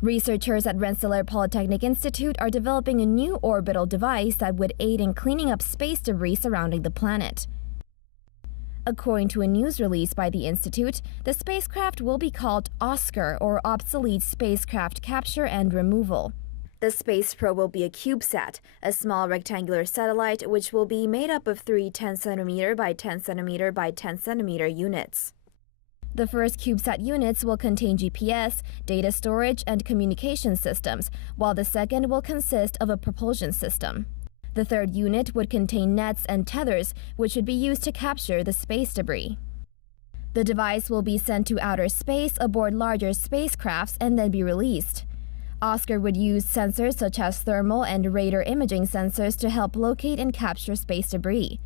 Researchers at Rensselaer Polytechnic Institute are developing a new orbital device that would aid in cleaning up space debris surrounding the planet. According to a news release by the Institute, the spacecraft will be called OSCAR, or Obsolete Spacecraft Capture and Removal. The space probe will be a CubeSat, a small rectangular satellite which will be made up of three 10cm by 10cm by 10cm units. The first CubeSat units will contain GPS, data storage, and communication systems, while the second will consist of a propulsion system. The third unit would contain nets and tethers, which would be used to capture the space debris. The device will be sent to outer space aboard larger spacecrafts and then be released. OSCAR would use sensors such as thermal and radar imaging sensors to help locate and capture space debris.